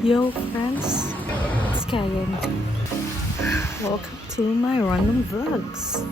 Yo friends, it's Kayan. Welcome to my random vlogs.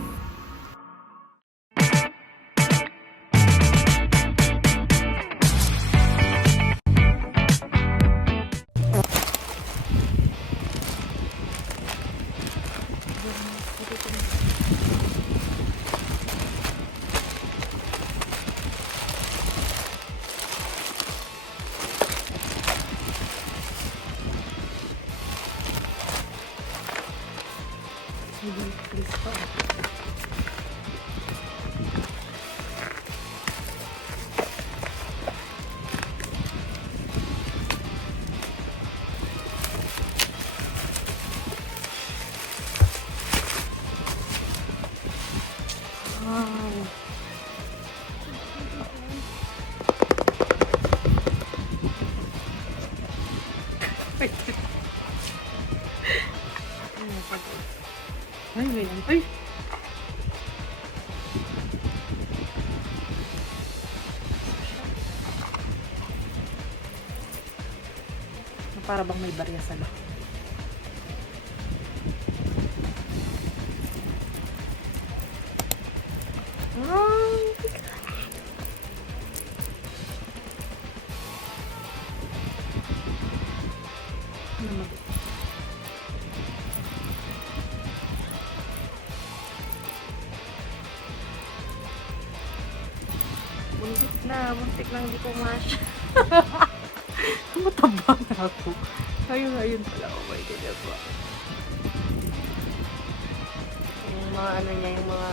Ay, ganyan. Ay! Para bang may barya sa loob. Muntik lang hindi ko masya. Mataba na ako. Ayun pala. Oh my God po. Yung mga ano niya, yung mga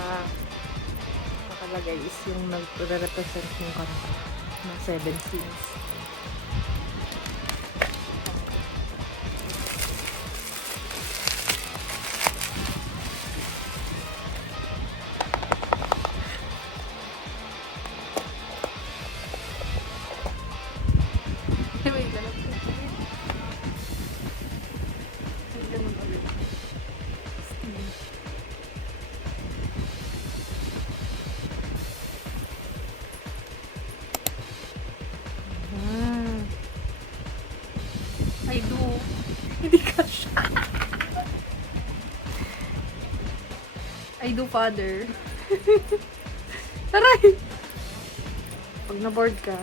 nakalagay is yung nag-represent yung kanta ng 7 Sins. I do. Hindi ka siya. I do, father. Taray! Pag na-board ka.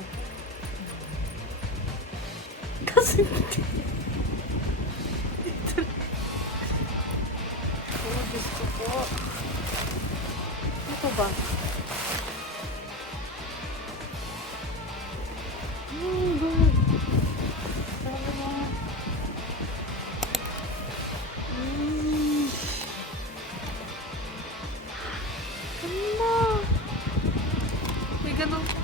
Kasi oh, gusto ko. Ito ba? Oh, God. Sabi mo. May ganun po.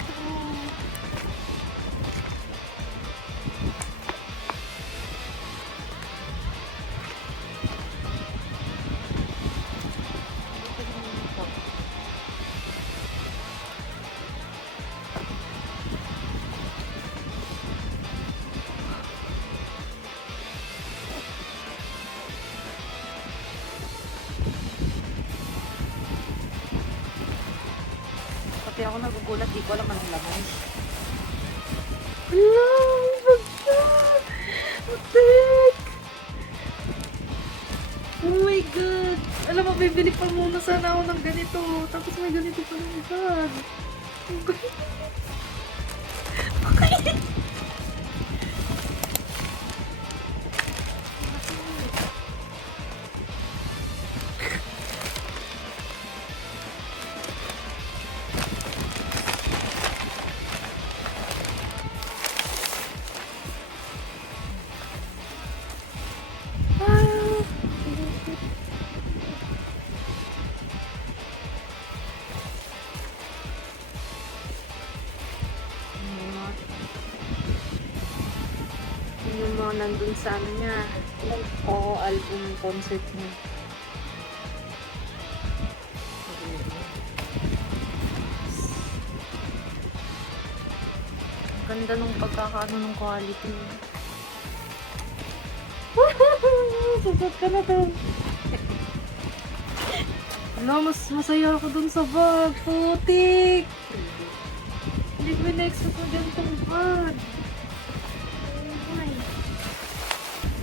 Pati ako nagugulat, di ko alam anong laman. Hello! Matik! Oh my God! Alam mo, bibili pa muna sana ako ng ganito. Tapos may ganito pa ng bag. Okay. Yung mga nandun sa ano niya. Oo, album concert niya. Ganda nung pagkakaano ng quality. Susot ka na to. Ano, mas masaya ako dun sa bag. Putik! Hindi ko in-expect mo ganitong bag.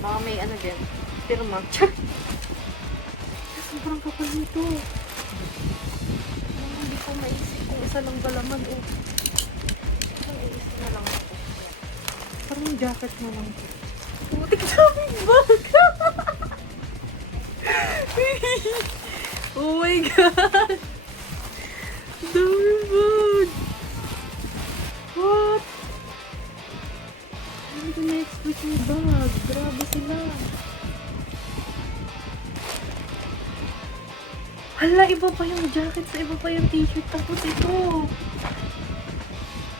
Baka may ano din. Pirma. Sobrang kapal nito. Hindi ko maisip kung isa lang ba laman. Parang isa na lang ako. Parang jacket na lang. Putik na may bag. Oh my God. Dami bag. What? Hindi ko na-expect yung bag. Grabe sila. Hala, iba pa yung jacket sa iba pa yung t-shirt. Tapos ito.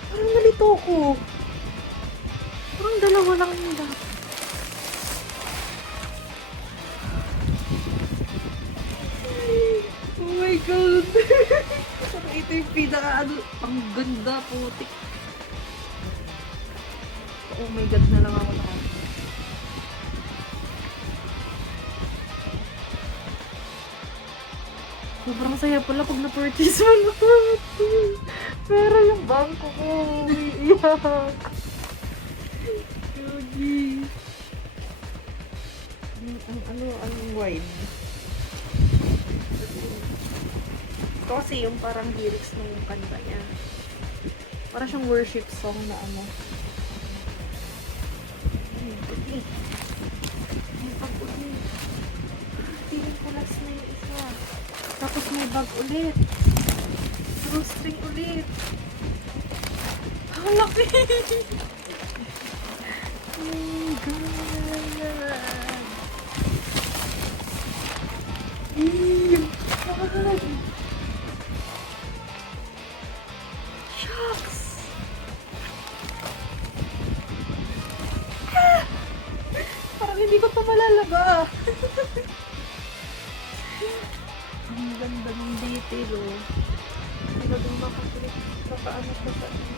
Parang nalito ko. Parang dalawa lang yung dapat. Oh my God. Parang ito yung pinaka ano. Ang ganda, putik. Oh my God na lang ako na. Sobrang saya pala pag na-purchase mo na. Pero yung bangko ko, umiiyak. Yogi. Ang wine. Ito kasi yung parang lyrics ng kanta niya. Parang siyang worship song na ano. May pag-uli. Feeling ko last na yung isa. Tapos may bag ulit. Drawstring ulit. Ang laki! Oh my God! Yung bag! Shucks! Ah! Parang hindi ko pa malalaga. Ang ganda ng detail, oh. Talagang makakulit. Papaano ko sa ano.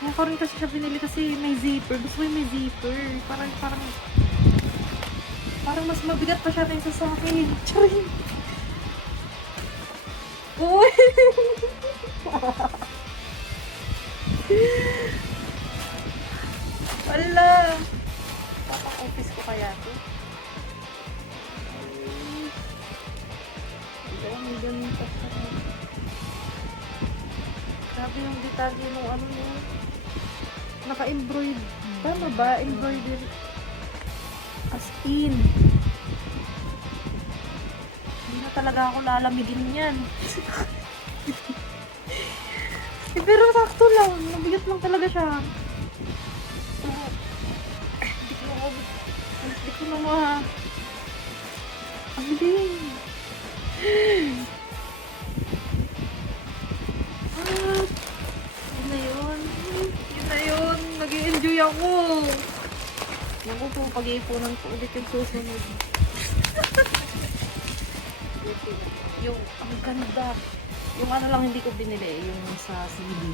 Kaya ko rin kasi siya binili kasi may zipper. Gusto ko yung may zipper. Parang mas mabigat pa siya kaysa sa akin. Charing! Uy! Wala! Papa-office ko kaya ito. Ang ganda pa. Grabe yung detalye ng ano niya. Naka-embroidered. Tama ba? Embroidered. As in. Hindi na talaga ako lalamigin yan. Pero sakto lang. Nabigat lang talaga siya. Hindi ko na ang galing. Yun na yun. Nag-i-enjoy ako. Naku po, pag-iipunan ko ulit yung susunod. Yung, ang ganda. Yung ano lang hindi ko binili, yung sa CD.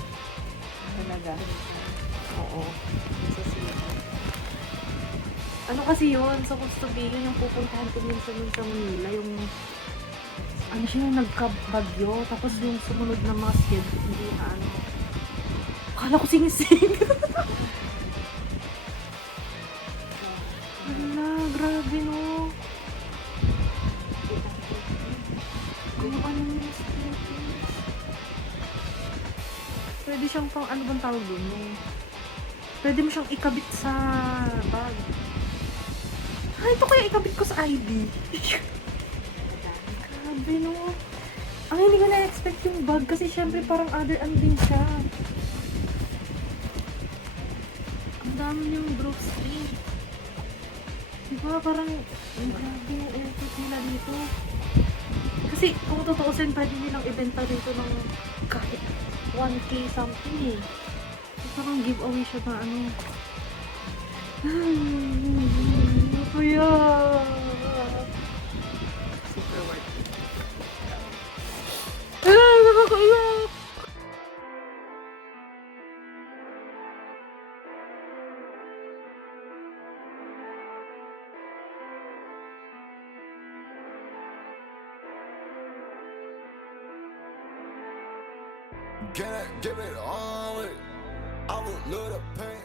Talaga. Oo. Yung sa CD. Ano kasi yun, supposed to be, yun yung pupuntahan ko minsan sa Manila, yung ano siya yung nagkabagyo, tapos yung sumunod na mga schedule, hindi na ano. Akala ko sinisig. Wala, grabe no. Ano yung Philippines? Pwede siyang pang, ano bang tawag dun? Pwede mo siyang ikabit sa bag. Ah, ito kaya ikabit ko sa ID. Grabe no. Ang hindi ko na-expect yung bag kasi syempre parang other ano din siya. Ang dami yung drawstring. Diba parang ang grabe yung effort nila dito. Kasi kung tutuusin pwede nilang ibenta dito ng kahit 1K something eh. So, parang giveaway siya na ano. Ano kaya? Super worth it. Nakakaiyak! Can I give it all? I would love the pain.